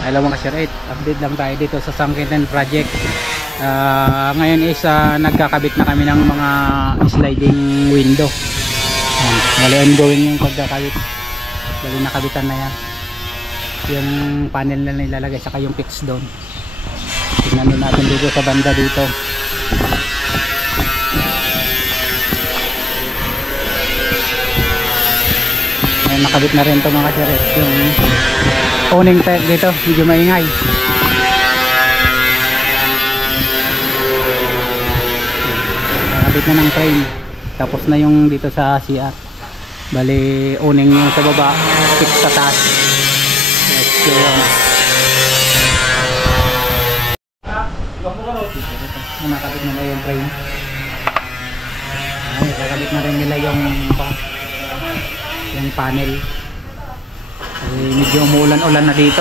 Hello mga ka-share, update lang tayo dito sa Sangkitan Project. Ngayon is nagkakabit na kami ng mga sliding window. Bali ongoing yung pagkakabit. Bali nakabitan na yan. Yung panel na nilalagay saka yung fix doon. Tingnan din natin dito sa banda dito. Ngayon nakabit na rin ito mga ka-share. Yung owning type dito, medyo maingay. Nakabit na ng frame. Tapos na yung dito sa CR. Bali, owning yung sa baba, fix sa taas. Let's go on. Nakabit na yung frame. Nakabit na rin nila yung panel. Medyo umuulan-ulan na dito.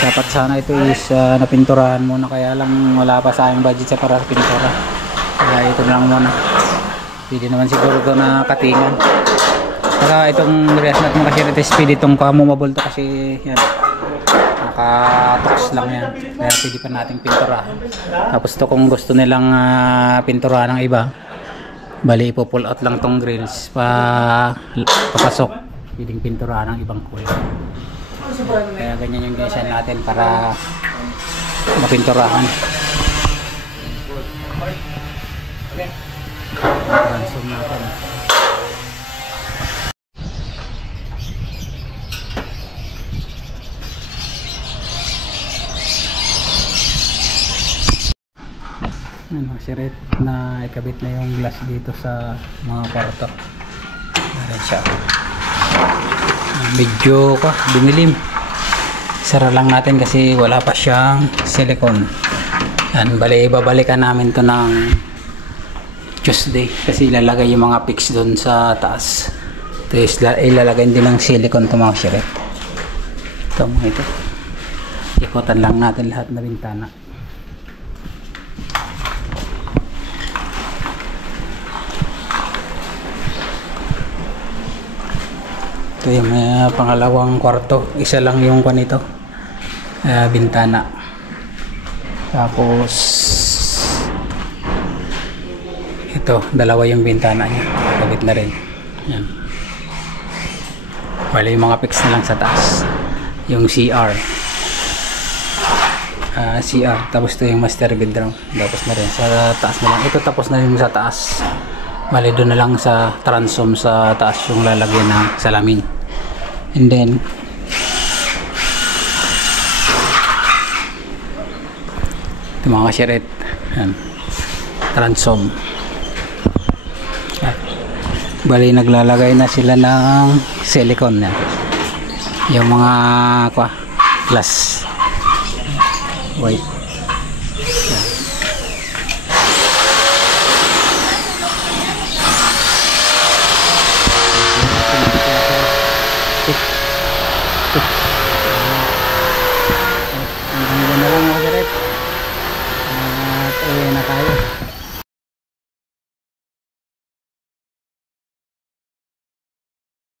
Dapat sana ito is napinturahan muna, kaya lang wala pa sa aking budget sa para pintura. Kaya ito lang muna. Pwede naman siguro ito na katingan. Saka itong resnat mga ka-share, speed itong kamumabol to kasi yan, nakatox lang yan. Kaya pwede pa nating pinturahan. Tapos ito kung gusto nilang pinturahan ng iba, bali ipo-pull out lang tong grills papasok. Pwedeng pinturahan ng ibang kulay. Kaya ganyan yung design natin para mapinturahan. Transform natin. Sirit na ikabit na yung glass dito sa mga kwarto. Meron siya. Medyo dumilim. Sara lang natin kasi wala pa siyang silicone. Yan, bali babalikan namin to ng Tuesday kasi ilalagay yung mga fix doon sa taas. Tapos ilalagay din ng silicone to mga shirt. Ito mga ito. Ikutan lang natin lahat na bintana. Ito yung pangalawang kwarto, isa lang yung kanito bintana. Tapos ito, dalawa yung bintana niya, kabit na rin. Yan. Wala yung mga fix na lang sa taas. Yung CR, tapos ito yung master bedroom, tapos na rin sa taas na lang. Ito tapos na rin sa taas. Bali doon na lang sa transom sa taas yung lalagyan ng salamin. And then ito mga ka-share, transom. Bali naglalagay na sila ng silicone yan. Yung mga glass white.